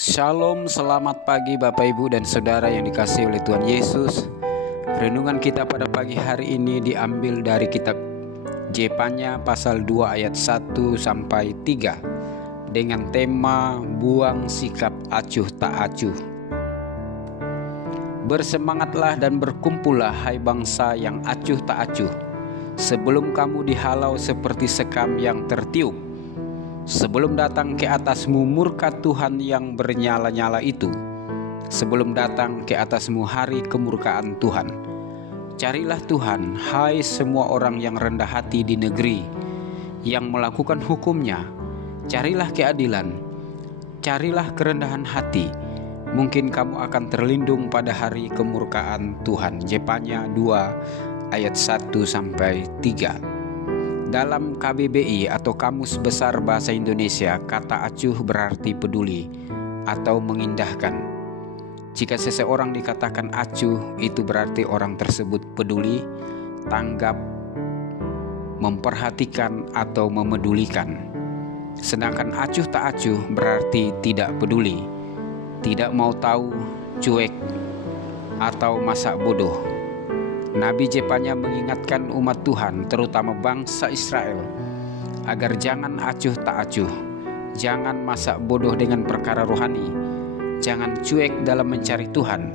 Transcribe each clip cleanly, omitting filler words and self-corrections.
Shalom, selamat pagi Bapak Ibu dan Saudara yang dikasihi oleh Tuhan Yesus. Renungan kita pada pagi hari ini diambil dari kitab Jepanya pasal 2 ayat 1 sampai 3 dengan tema buang sikap acuh tak acuh. Bersemangatlah dan berkumpullah hai bangsa yang acuh tak acuh, sebelum kamu dihalau seperti sekam yang tertiup. Sebelum datang ke atasmu murka Tuhan yang bernyala-nyala itu, sebelum datang ke atasmu hari kemurkaan Tuhan. Carilah Tuhan, hai semua orang yang rendah hati di negeri, yang melakukan hukum-Nya. Carilah keadilan, carilah kerendahan hati, mungkin kamu akan terlindung pada hari kemurkaan Tuhan. Jepanya 2 ayat 1 sampai 3. Dalam KBBI atau Kamus Besar Bahasa Indonesia, kata acuh berarti peduli atau mengindahkan. Jika seseorang dikatakan acuh, itu berarti orang tersebut peduli, tanggap, memperhatikan atau memedulikan. Sedangkan acuh tak acuh berarti tidak peduli, tidak mau tahu, cuek, atau masa bodoh. Nabi Jepanya mengingatkan umat Tuhan, terutama bangsa Israel, agar jangan acuh tak acuh, jangan masak bodoh dengan perkara rohani, jangan cuek dalam mencari Tuhan,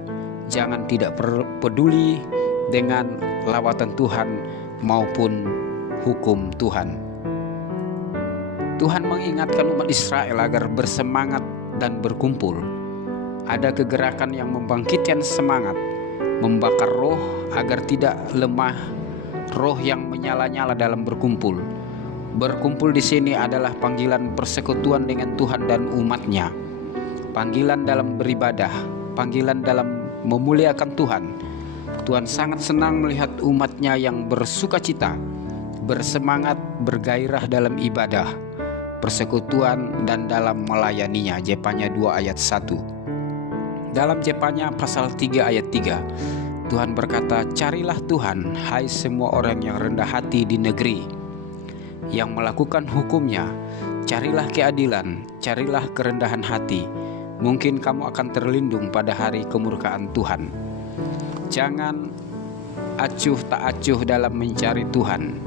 jangan tidak peduli dengan lawatan Tuhan maupun hukum Tuhan. Tuhan mengingatkan umat Israel agar bersemangat dan berkumpul. Ada kegerakan yang membangkitkan semangat, membakar roh agar tidak lemah, roh yang menyala-nyala dalam berkumpul. Berkumpul di sini adalah panggilan persekutuan dengan Tuhan dan umat-Nya, panggilan dalam beribadah, panggilan dalam memuliakan Tuhan. Tuhan sangat senang melihat umat-Nya yang bersukacita, bersemangat, bergairah dalam ibadah, persekutuan dan dalam melayaninya. Jepanya 2 ayat 1. Dalam Jepanya pasal 3 ayat 3, Tuhan berkata, carilah Tuhan, hai semua orang yang rendah hati di negeri, yang melakukan hukum-Nya. Carilah keadilan, carilah kerendahan hati, mungkin kamu akan terlindung pada hari kemurkaan Tuhan. Jangan acuh tak acuh dalam mencari Tuhan.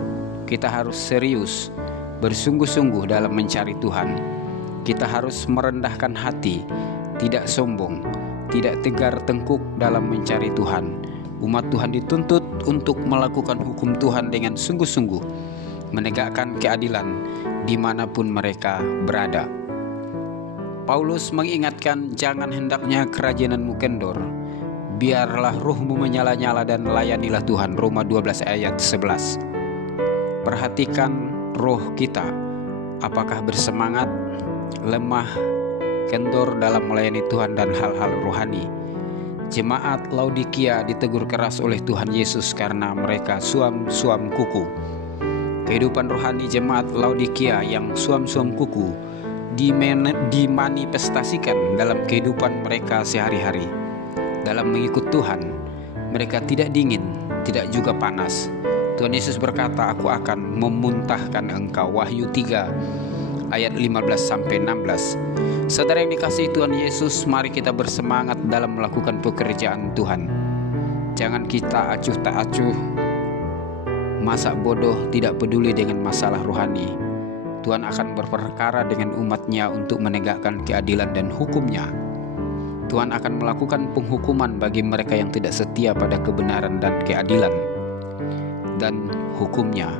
Kita harus serius, bersungguh-sungguh dalam mencari Tuhan. Kita harus merendahkan hati, tidak sombong, tidak tegar tengkuk dalam mencari Tuhan. Umat Tuhan dituntut untuk melakukan hukum Tuhan dengan sungguh-sungguh, menegakkan keadilan dimanapun mereka berada. Paulus mengingatkan, jangan hendaknya kerajinanmu kendor, biarlah ruhmu menyala-nyala dan layanilah Tuhan. Roma 12 ayat 11. Perhatikan roh kita, apakah bersemangat, lemah, kendor dalam melayani Tuhan dan hal-hal rohani. Jemaat Laodikia ditegur keras oleh Tuhan Yesus karena mereka suam-suam kuku. Kehidupan rohani jemaat Laodikia yang suam-suam kuku dimanifestasikan dalam kehidupan mereka sehari-hari. Dalam mengikut Tuhan, mereka tidak dingin, tidak juga panas. Tuhan Yesus berkata, aku akan memuntahkan engkau. Wahyu 3 ayat 15-16. Saudara yang dikasihi Tuhan Yesus, mari kita bersemangat dalam melakukan pekerjaan Tuhan. Jangan kita acuh tak acuh, masak bodoh, tidak peduli dengan masalah rohani. Tuhan akan berperkara dengan umat-Nya untuk menegakkan keadilan dan hukum-Nya. Tuhan akan melakukan penghukuman bagi mereka yang tidak setia pada kebenaran dan keadilan dan hukum-Nya.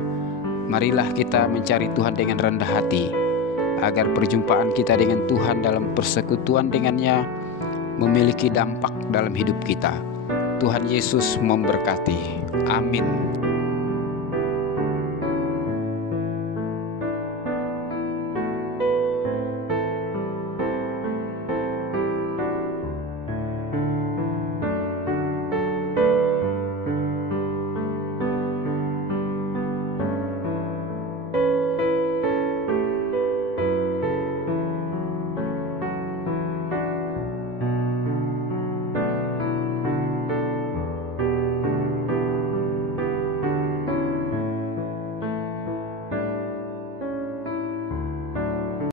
Marilah kita mencari Tuhan dengan rendah hati, agar perjumpaan kita dengan Tuhan dalam persekutuan dengan-Nya memiliki dampak dalam hidup kita. Tuhan Yesus memberkati. Amin.